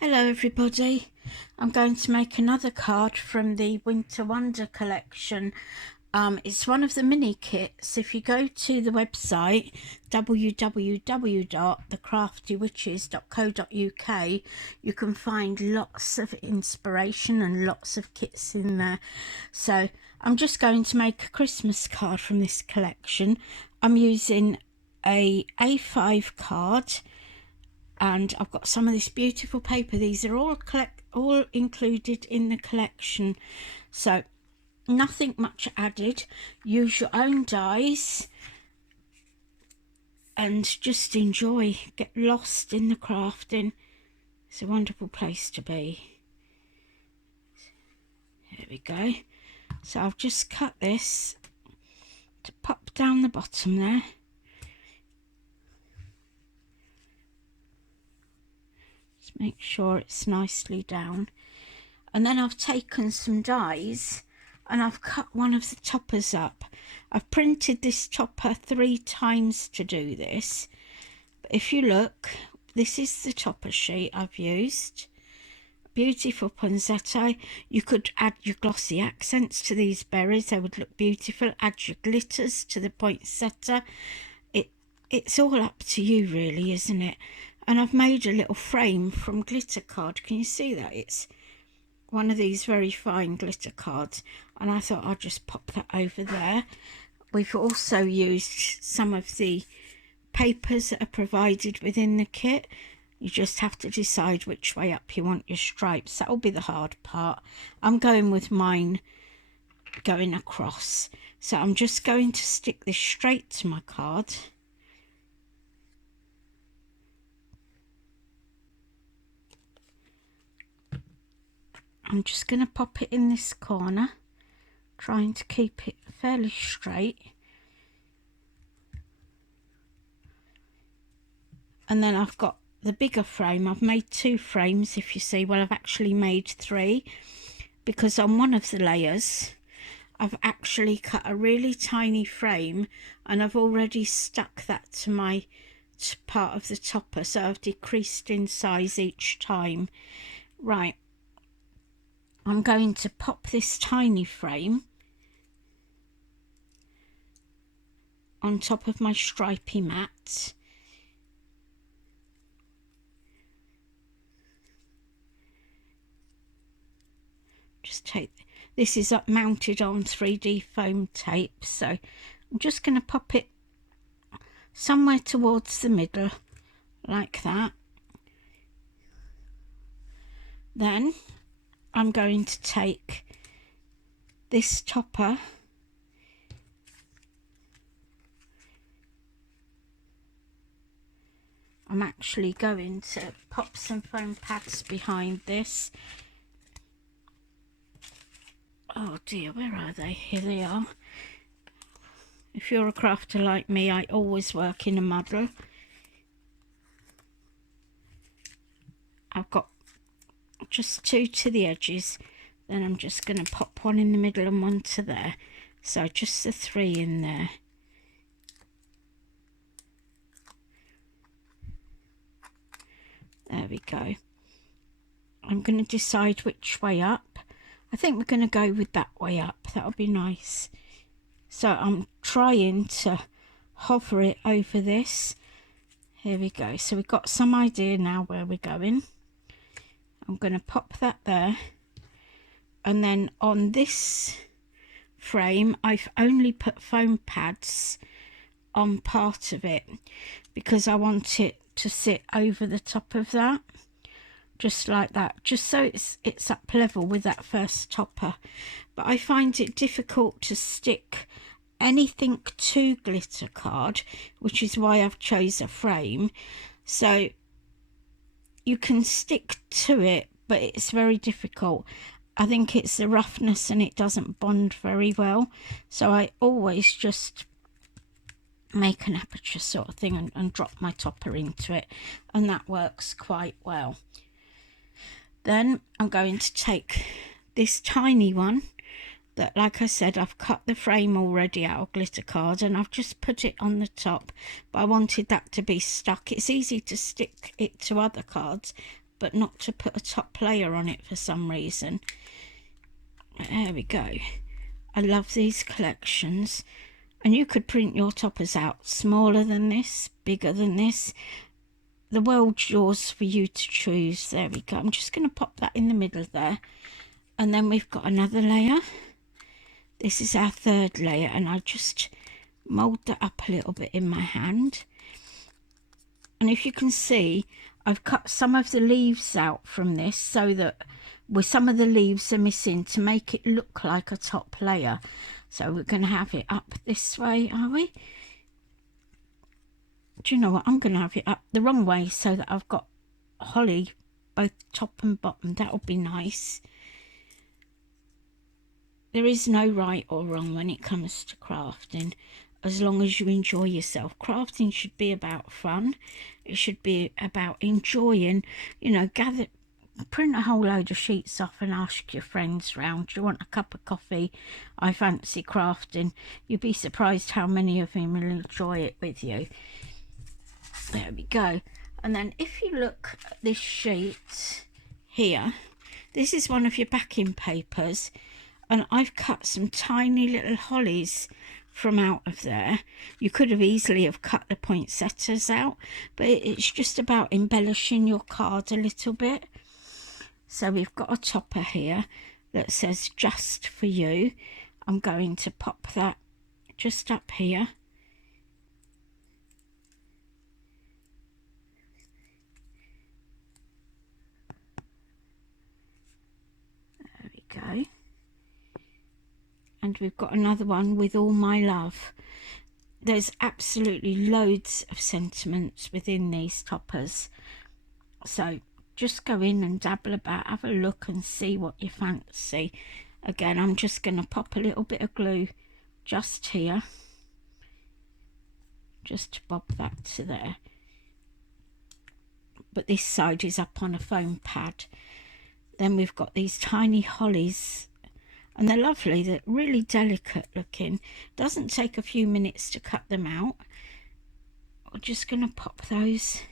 Hello everybody, I'm going to make another card from the Winter Wonder collection. It's one of the mini kits. If you go to the website www.thecraftywitches.co.uk, you can find lots of inspiration and lots of kits in there. So I'm just going to make a Christmas card from this collection. I'm using a A5 card, and I've got some of this beautiful paper. These are all included in the collection, so nothing much added. Use your own dies and just enjoy, get lost in the crafting. It's a wonderful place to be. Here we go. So I've just cut this to pop down the bottom there. Just make sure it's nicely down. And then I've taken some dies and I've cut one of the toppers up. I've printed this topper 3 times to do this. But if you look, this is the topper sheet I've used. Beautiful poinsettia. You could add your glossy accents to these berries. They would look beautiful. Add your glitters to the poinsettia. It's all up to you really, isn't it? And I've made a little frame from glitter card. Can you see that? It's one of these very fine glitter cards, and I thought I'd just pop that over there. We've also used some of the papers that are provided within the kit. You just have to decide which way up you want your stripes. That'll be the hard part. I'm going with mine going across, so I'm just going to stick this straight to my card. I'm just going to pop it in this corner, trying to keep it fairly straight. And then I've got the bigger frame. I've made 2 frames, if you see. Well, I've actually made 3, because on one of the layers I've actually cut a really tiny frame and I've already stuck that to my part of the topper, so I've decreased in size each time. Right, I'm going to pop this tiny frame on top of my stripy mat. Just take, this is up mounted on 3D foam tape, so I'm just going to pop it somewhere towards the middle like that. Then I'm going to take this topper I'm actually going to pop some foam pads behind this. Oh dear, where are they? Here they are. If you're a crafter like me, I always work in a muddle. I've got just 2 to the edges, then I'm just going to pop one in the middle and one to there, so just the 3 in there. There we go. I'm going to decide which way up. I think we're going to go with that way up. That'll be nice. So I'm trying to hover it over this. Here we go. So we've got some idea now where we're going. I'm going to pop that there, and then on this frame I've only put foam pads on part of it because I want it to sit over the top of that, just like that, just so it's up level with that first topper. But I find it difficult to stick anything to glitter card, which is why I've chose a frame. So you can stick to it, but it's very difficult. I think it's the roughness and it doesn't bond very well. So I always just make an aperture sort of thing and drop my topper into it, and that works quite well. Then I'm going to take this tiny one that, like I said, I've cut the frame already out of glitter card and I've just put it on the top, but I wanted that to be stuck. It's easy to stick it to other cards, but not to put a top layer on it for some reason. There we go. I love these collections, and you could print your toppers out smaller than this, bigger than this. The world's yours for you to choose. There we go. I'm just going to pop that in the middle there, and then we've got another layer. This is our third layer, and I just mould that up a little bit in my hand. And if you can see, I've cut some of the leaves out from this so that some of the leaves are missing to make it look like a top layer. So we're going to have it up this way, are we? Do you know what? I'm going to have it up the wrong way so that I've got holly both top and bottom. That'll be nice. There is no right or wrong when it comes to crafting, as long as you enjoy yourself. Crafting should be about fun. It should be about enjoying, you know, print a whole load of sheets off and ask your friends round, do you want a cup of coffee? I fancy crafting. You'd be surprised how many of them will enjoy it with you. There we go. And then if you look at this sheet here, this is one of your backing papers, and I've cut some tiny little hollies from out of there. You could have easily have cut the poinsettias out, but it's just about embellishing your card a little bit. So we've got a topper here that says just for you. I'm going to pop that just up here. There we go. And we've got another one with all my love. There's absolutely loads of sentiments within these toppers. So just go in and dabble about, have a look and see what you fancy. Again, I'm just going to pop a little bit of glue just here, just to bob that to there. But this side is up on a foam pad. Then we've got these tiny hollies, and they're lovely. They're really delicate looking. Doesn't take a few minutes to cut them out. We're just going to pop those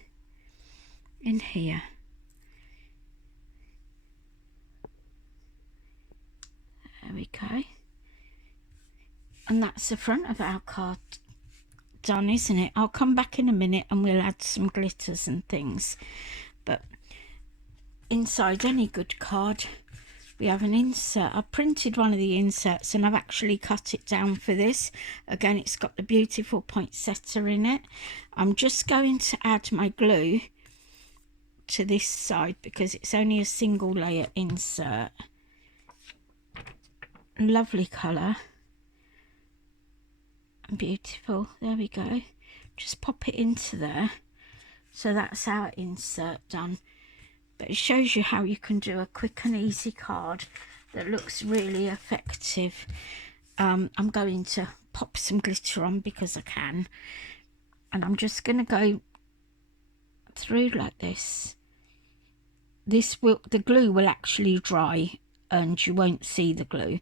in here. There we go. And that's the front of our card done, isn't it? I'll come back in a minute and we'll add some glitters and things. But inside any good card, we have an insert. I printed one of the inserts and I've actually cut it down for this. Again, it's got the beautiful poinsettia in it. I'm just going to add my glue to this side because it's only a single layer insert. Lovely colour. Beautiful. There we go. Just pop it into there. So that's our insert done. But it shows you how you can do a quick and easy card that looks really effective. I'm going to pop some glitter on because I can, and I'm just going to go through like this. The glue will actually dry and you won't see the glue,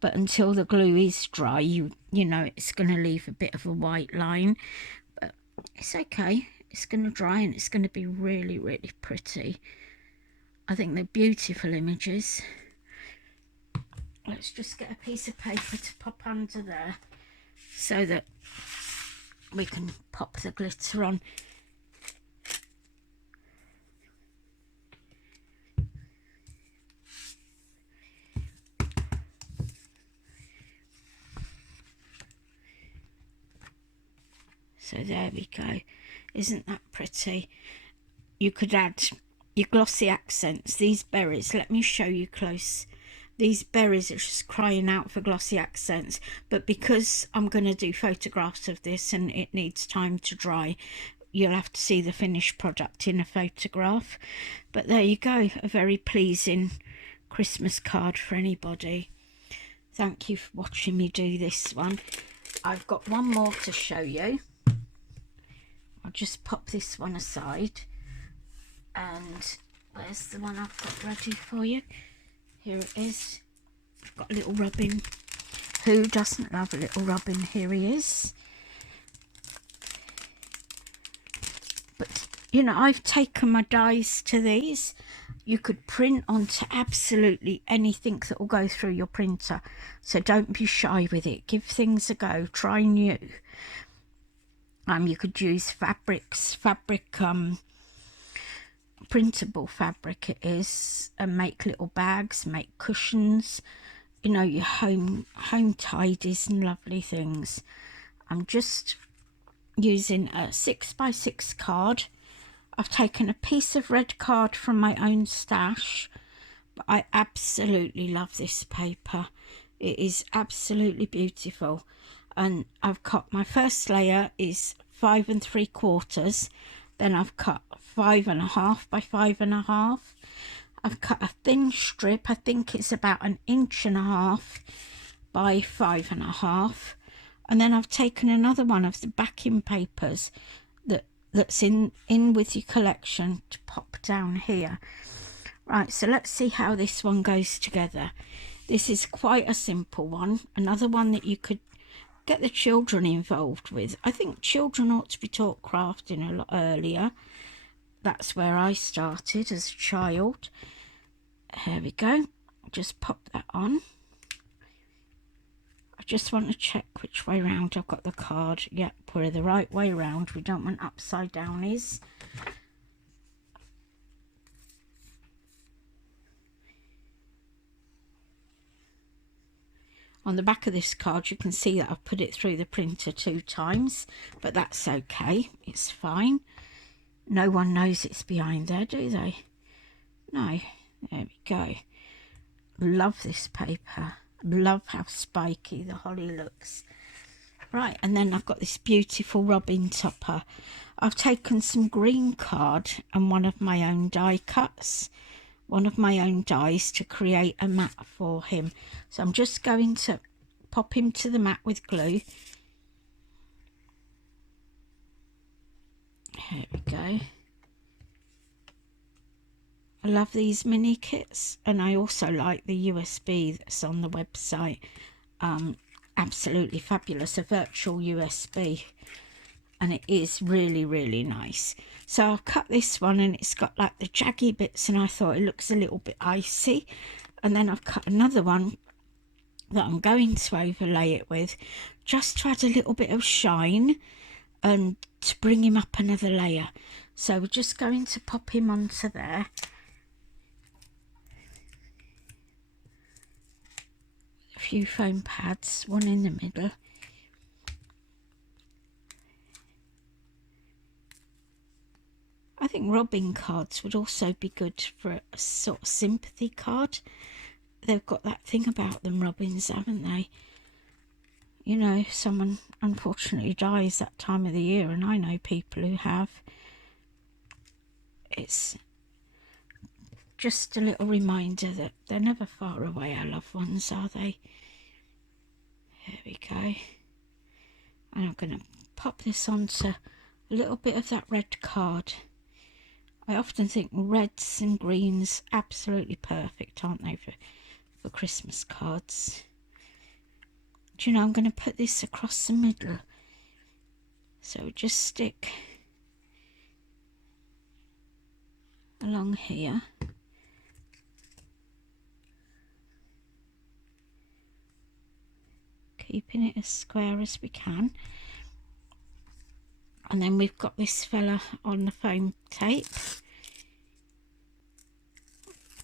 but until the glue is dry, you know it's going to leave a bit of a white line, but it's okay. It's going to dry and it's going to be really, really pretty. I think they're beautiful images. Let's just get a piece of paper to pop under there so that we can pop the glitter on. So there we go. Isn't that pretty? You could add your glossy accents. These berries, let me show you close. These berries are just crying out for glossy accents, but because I'm going to do photographs of this and it needs time to dry, you'll have to see the finished product in a photograph. But there you go, a very pleasing Christmas card for anybody. Thank you for watching me do this one. I've got one more to show you. I'll just pop this one aside. And where's the one I've got ready for you? Here it is. I've got a little robin. Who doesn't love a little robin? Here he is. But, you know, I've taken my dies to these. You could print onto absolutely anything that will go through your printer. So don't be shy with it. Give things a go. Try new. You could use printable fabric it is, and make little bags, make cushions, you know, your home tidies and lovely things. I'm just using a 6x6 card. I've taken a piece of red card from my own stash, but I absolutely love this paper. It is absolutely beautiful. And I've cut, my first layer is 5 3/4, then I've cut 5 1/2 by 5 1/2. I've cut a thin strip, I think it's about 1.5 inches by 5 1/2, and then I've taken another one of the backing papers that's in with your collection to pop down here. Right, so let's see how this one goes together. This is quite a simple one, another one that you could get the children involved with. I think children ought to be taught crafting a lot earlier. That's where I started as a child. Here we go. Just pop that on. I just want to check which way round I've got the card. Yep, we're the right way round. We don't want upside downies. On the back of this card you can see that I've put it through the printer 2 times, but that's okay, it's fine. No one knows it's behind there, do they? No. There we go. Love this paper. Love how spiky the holly looks. Right, and then I've got this beautiful robin topper. I've taken some green card and one of my own die cuts, one of my own dies to create a mat for him. So I'm just going to pop him to the mat with glue. Here we go. I love these mini kits, and I also like the USB that's on the website. Absolutely fabulous, a virtual USB, and it is really, really nice. So I've cut this one and it's got like the jaggy bits, and I thought it looks a little bit icy. And then I've cut another one that I'm going to overlay it with, just to add a little bit of shine and to bring him up another layer. So we're just going to pop him onto there. A few foam pads, one in the middle. I think robin cards would also be good for a sort of sympathy card. They've got that thing about them, robins, haven't they? You know, someone unfortunately dies that time of the year, and I know people who have. It's just a little reminder that they're never far away, our loved ones, are they? Here we go. And I'm going to pop this onto a little bit of that red card. I often think reds and greens absolutely perfect, aren't they, for Christmas cards. Do you know, I'm going to put this across the middle. So just stick along here. Keeping it as square as we can. And then we've got this fella on the foam tape.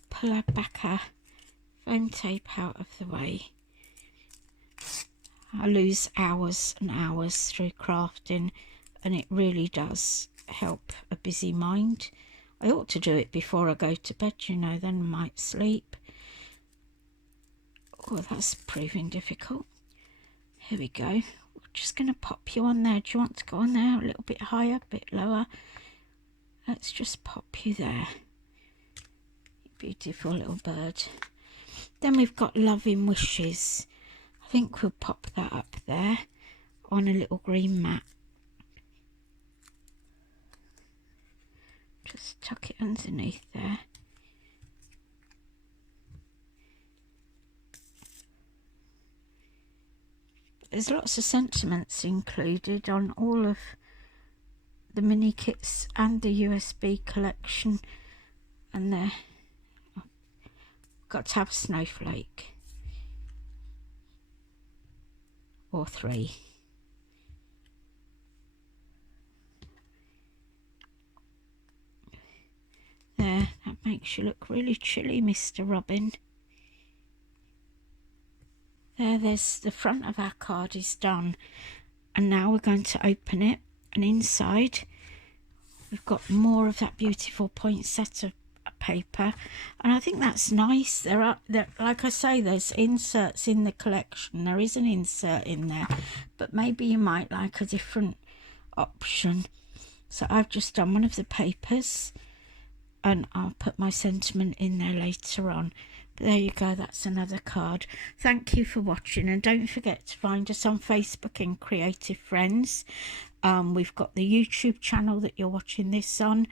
Pull our back our foam tape out of the way. I lose hours and hours through crafting, and it really does help a busy mind. I ought to do it before I go to bed, you know, then I might sleep. Oh, that's proving difficult. Here we go. We'll just going to pop you on there. Do you want to go on there a little bit higher, a bit lower? Let's just pop you there. Beautiful little bird. Then we've got Loving Wishes. I think we'll pop that up there on a little green mat. Just tuck it underneath there. There's lots of sentiments included on all of the mini kits and the USB collection, and there got to have a snowflake or 3. There, that makes you look really chilly, Mr. Robin. There's the front of our card is done, and now we're going to open it, and inside we've got more of that beautiful poinsettia paper, and I think that's nice. There, like I say, there's inserts in the collection. There is an insert in there, but maybe you might like a different option. So I've just done one of the papers, and I'll put my sentiment in there later on. But there you go, that's another card. Thank you for watching, and don't forget to find us on Facebook in Creative Friends. We've got the YouTube channel that you're watching this on,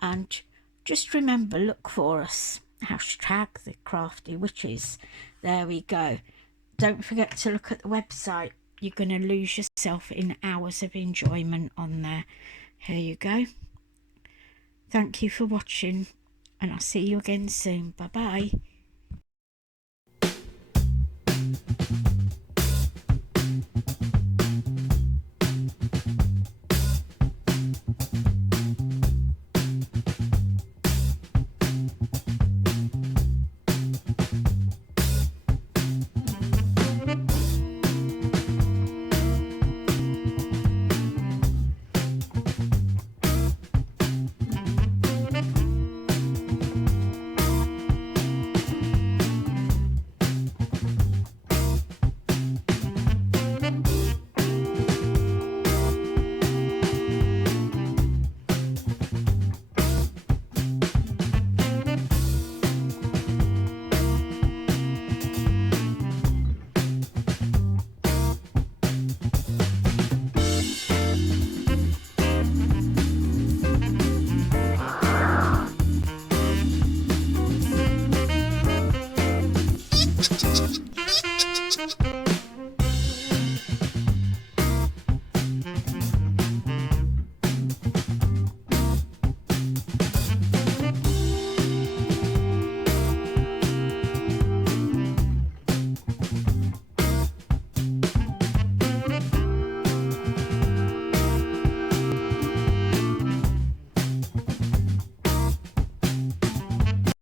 and just remember, look for us, hashtag the Crafty Witches. There we go. Don't forget to look at the website. You're going to lose yourself in hours of enjoyment on there. Here you go. Thank you for watching, and I'll see you again soon. Bye bye.